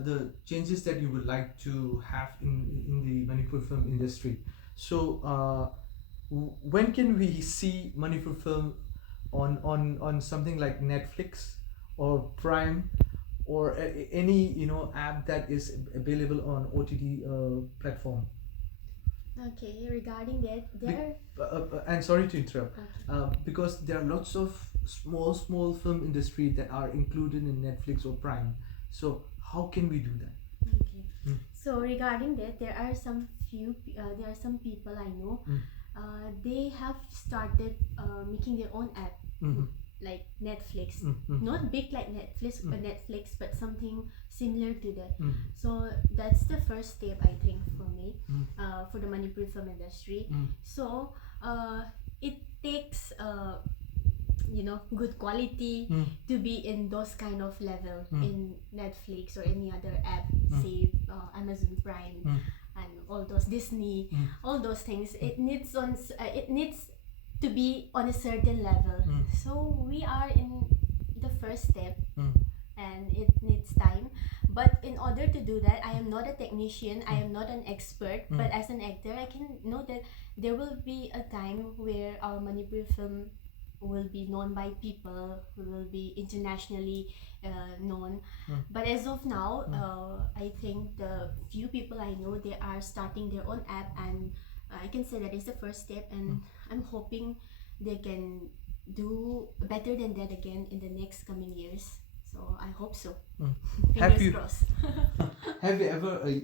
the changes that you would like to have in the Manipur film industry. So when can we see Manipur film on something like Netflix or Prime or any app that is available on OTT platform? Okay, regarding that, there And sorry to interrupt, okay. because there are lots of small film industry that are included in Netflix or Prime. So how can we do that? Okay. Mm. So regarding that, there are some people I know. Mm. They have started making their own app, Mhm. like Netflix. Mm. Not big like Netflix, but something similar to that. Mm. So that's the first step I think for me, Mm. for the Manipuri film industry. Mm. So it takes good quality Mm. to be in those kind of level in Netflix or any other app, Mm. say Amazon Prime and all those Disney, all those things. It needs to be on a certain level. So we are in the first step, and it needs time. But in order to do that, I am not a technician, I am not an expert, but as an actor, I can know that there will be a time where our Manipuri film will be known by people, who will be internationally known. But as of now, I think the few people I know, they are starting their own app, and I can say that is the first step, and I'm hoping they can do better than that again in the next coming years. So I hope so. Have Fingers you crossed. have you ever